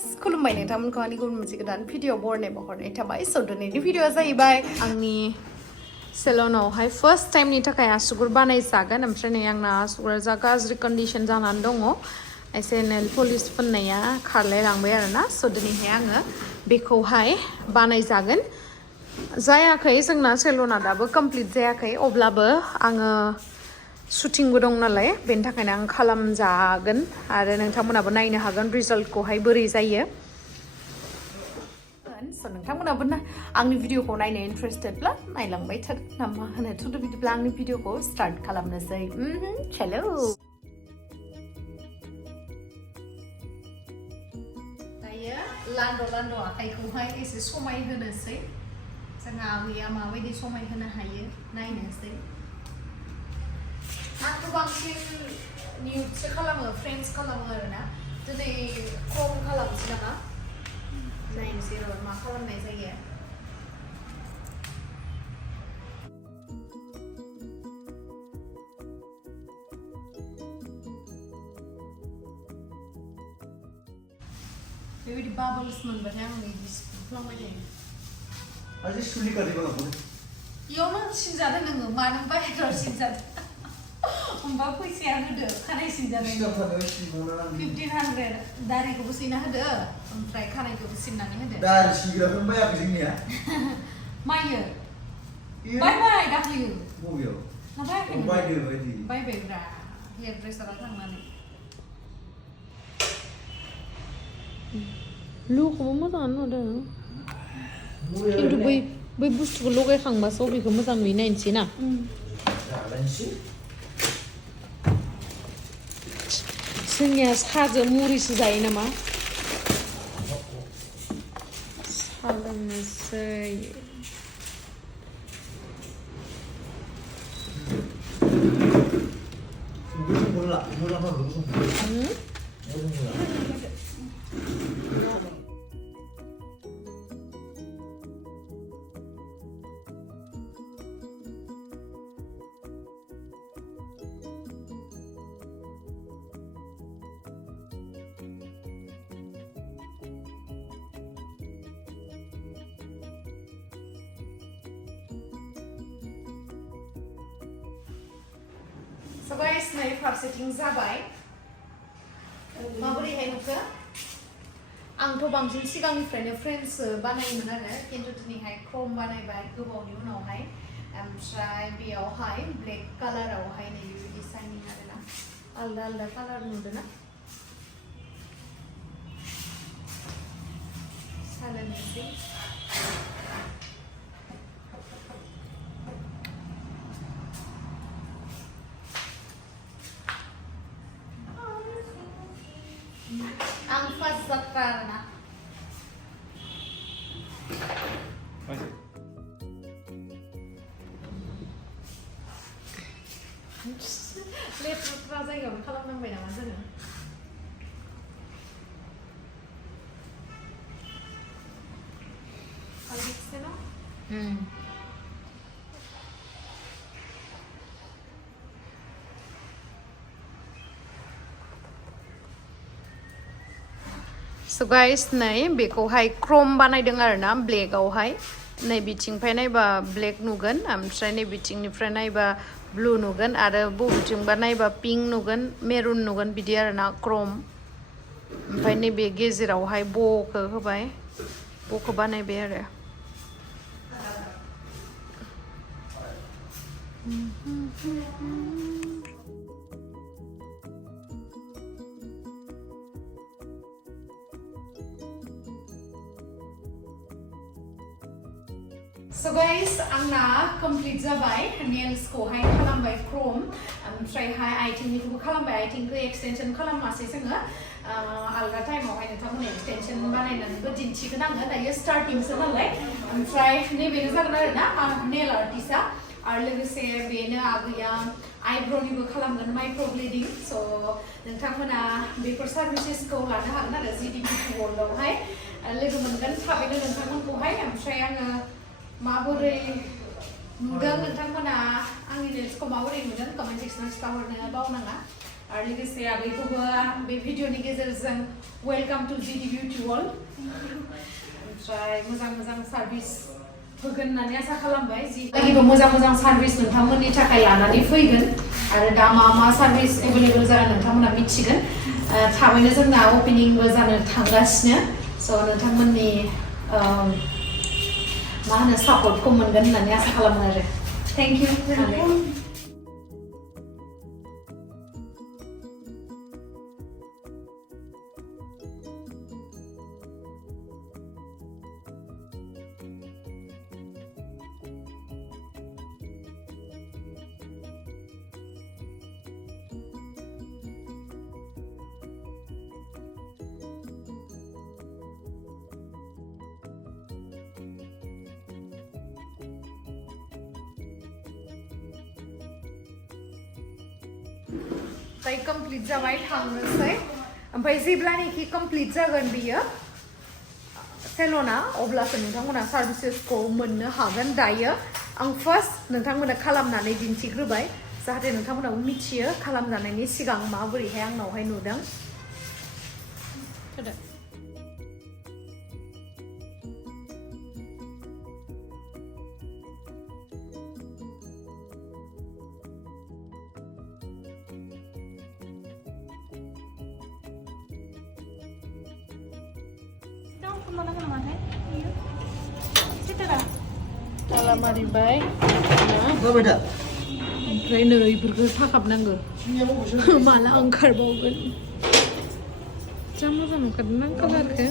guys, Khulumbai नोंथांमोनखौ आंनि गुबुन मोनसे गोदान भिडिअ बरनाय बहरनाय थाबाय स दिनैनि भिडिअआ जाहैबाय आंनि सेलनावहाय फार्स्ट टाइमनि थाखाय आसुगुर बानायजागोन ओमफ्राय नै आंना आसुगुरा जा गाज्रि कन्डिशन जानानै दङ एसे नेल पलिश फोननाया खारलायलांबाय आरोना स दिनैहाय आङो बेखौहाय बानायजागोन जायाखै जोंना सेलना दाबो कमप्लिट जायाखै अब्लाबो आङो शुटिंबो दं नालाय बेनि थाखायनो आं खालामजागोन आरो नोंथांमोनाबो नायनो हागोन रिजल्टखौहाय बोरै जायो स नोंथांमोनाबो आंनि भिडिअखौ नायनो इन्ट्रेस्टेडब्ला नायलांबाय थादो नामा होनोथ' बिदिब्ला आंनि भिडिअखौ स्टार्ट खालामनोसै चलो दायो लान्द' आखाइखौहाय एसे समायहोनोसै जोंहा आबैया माबायदि समायहोनो हायो नायनोसै आंथ' बांसिन निउडसो खालामो फ्रेन्स खालामो आरोना दिनै खम खालामसै नामा नायनोसै र' मा खालामनाय जायो बेबायदि बाबल्स मोनबाथाय आं बिदि सिख्लांबाय थायो आजि सुलि काटिबा लाबो इयावनो सिनजादों नोङो मानो बाहेरायाव सिनजादों होमबा फैसाया होदो खानाय सिनजानाय 1500 दारिखौबो सिनना होदो ओमफ्राय खानायखौबो सिननानै होदो दारि सिनग्राखौनो बायाखै जोंनिया मायो बाय दाख्लैयो बबेयाव ना बायाखै बायदो बायबायब्रा हेयार ड्रेसाराव थांनानै लुखौबो मोजाङानो नुदों खिन्थु बै बुस्थुखौ लगायखांबासो बेखौ मोजां नुयो नायनोसै ना जोंनिया साजों मुरिसो जायो नामा सा लोंनोसै So guys, नै फारसेथिं जाबाय माबोरैहाय नुखो आंथ' बांसिन सिगांनिफ्रायनो फ्रेन्स बानायोमोन आरो खिन्थु दिनैहाय क्रम बानायबाय गोबावनि उनावहाय ओमफ्राय बेयावहाय ब्लेक कालारावहाय नै बेबायदि साइनिं आरोना आलदा कालार नुदों ना सालायनोसै ang fasat karena lihat rasa nggak kalau nambah nama sana kalau gitu no So guys, नै बेखौहाय क्रम बानायदों आरोना ब्लेकआवहाय नै बिथिंनिफ्राय नायबा ब्लेक नुगोन ओमफ्राय नै बिथिंनिफ्राय नायबा ब्लु नुगोन आरो बबेथिंबा नायबा पिंक नुगोन मेरुन नुगोन बिदि आरोना क्रम ओमफ्राय नैबे गेजेरावहाय ब'खौ होबाय ब'खौ बानायबाय आरो So guys, आंना कमप्लिट जाबाय नेल्स खौहाय खालामबाय क्रम ओमफ्रायहाय आइथिंनिखौबो खालामबाय आइथिंखौ एक्सटेनसन खालामासै जोङो आलदा टाइमावहाय नोंथांमोन एक्सटेनसन बानायनानैबो दिन्थिगोन आङो दायो स्टार्टिंसो नालाय ओमफ्राय नैबेनो जागोन आरोना नेल आर्टिस्टआ आरो लोगोसे बेनो आगैया आइब्र'निबो खालामगोन माइक्र'ब्लेडिं स' नोंथांमोना बेफोर सार्भिसेसखौ लानो हागोन आरो जिडिपि वर्ल्डआवहाय लोगो मोनगोन थाबैनो नोंथांमोनखौहाय ओमफ्राय आङो माबोरै नुदों नोंथांमोना आंनि नेल्सखौ माबोरै नुदों कमेन्ट सेक्सनाव खिथाहरनो बावनाङा आरो लोगोसे आगैखौबो बे भिडिअनि गेजेरजों वेलकाम टु जिडिबिउटि वर्ल्ड ओमफ्राय मोजां सार्भिस होगोन होननानै आसा खालामबाय जिबायदिबो मोजां सार्भिस नोंथांमोननि थाखाय लानानै फैगोन आरो दा मा सार्भिस एभेलेबल जागोन नोंथांमोना मिथिगोन थाबैनो जोंना अपेनिंबो जानो थांगासिनो स' नोंथांमोननि मा होनो सापर्टखौ मोनगोन होननानै आसा खालामो आरो थेंक इउ दायो कमप्लिट जाबाय थांनोसै ओमफ्राय जेब्लानोखि कमप्लिट जागोन बियो सेलना अब्लासो नोंथांमोना सार्भिसेसखौ मोननो हागोन दायो आं फार्स्ट नोंथांमोना खालामनानै दिन्थिग्रोबाय जाहाथे नोंथांमोनाबो मिथियो खालामजानायनि सिगां माबोरैहाय आंनावहाय नुदों खालामारिबाय ओमफ्राय नै इफोरखौ साखाबनांगौ माला ओंखारबावगोन जा मोजां नुखादों ना कालारखौ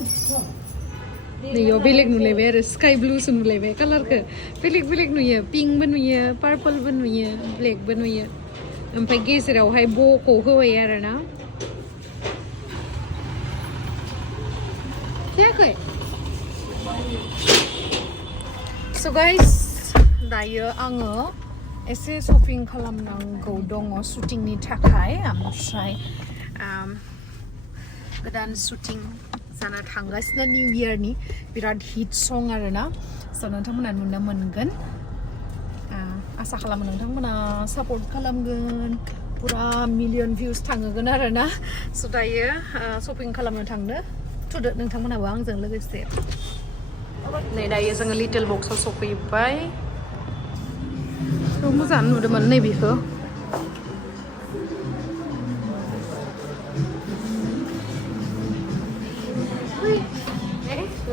नैयाव बेलेग नुलायबाय आरो स्काइ ब्लुसो नुलायबाय कालारखौ बेलेग नुयो पिंकबो नुयो पार्पलबो नुयो ब्लेकबो नुयो ओमफ्राय गेजेरावहाय ब'खौ होबाय आरोना जायाखै So guys, दायो आङो एसे शपिं खालामनांगौ दङ शुटिंनि थाखाय ओमफ्राय गोदान शुटिं जाना थांगासिनो निउ इयारनि बिराद हिट सं आरोना स' नोंथांमोना नुनो मोनगोन आसा खालामो नोंथांमोना सापर्ट खालामगोन पुरा मिलियन भिउस थांगोन आरोना स' दायो शपिं खालामनो थांनो थुदो नोंथांमोनाबो आंजों लोगोसे नै दायो जोङो लिटल बक्सआव सफैबाय मोजां नुदोंमोन नैबेखौ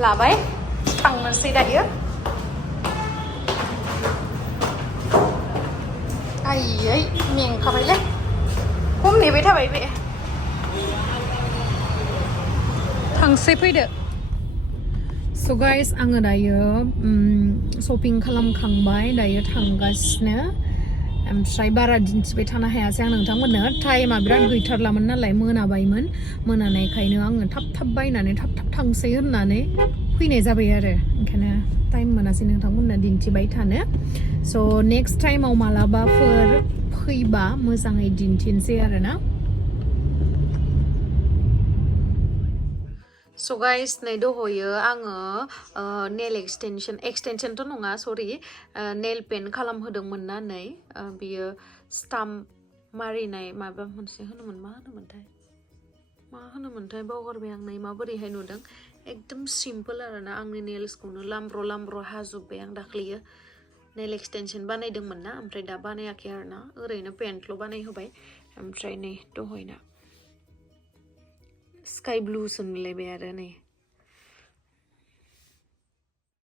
लाबाय थांनोसै दायो आयै मेंखाबायलै खम नेबाय थाबाय बे थांसै फैदो So guys, आङो दायो शपिं खालामखांबाय दायो थांगासिनो ओमफ्राय बारा दिन्थिबाय थानो हायासै आं नोंथांमोननो टाइमा बिराद गैथारलामोन नालाय मोनाबायमोन मोनानायखायनो आङो थाब बायनानै थाब थांसै होननानै फैनाय जाबाय आरो ओंखायनो टाइम मोनासै नोंथांमोननो दिन्थिबाय थानो स' नेक्स्ट टाइमाव मालाबाफोर फैबा मोजाङै दिन्थिनोसै आरोना So guys, नै दहयो आङो नेल एक्सटेनसनथ' नङा सरि नेल पेन्ट खालामहोदोंमोन ना नै बियो स्टाम्प मारिनाय माबा मोनसे होनोमोन मा होनोमोनथाय बावगारबाय आं नै माबोरैहाय नुदों एकदम सिम्पोल आरोना आंनि नेल्सखौनो लामब्र' हाजोब्बाय आं दाख्लैयो नेल एक्सटेनसन बानायदोंमोन ना ओमफ्राय दा बानायाखै आरोना ओरैनो पेन्टल' बानायहोबाय ओमफ्राय नै दहयना स्काइ ब्लुसो नुलायबाय आरो नै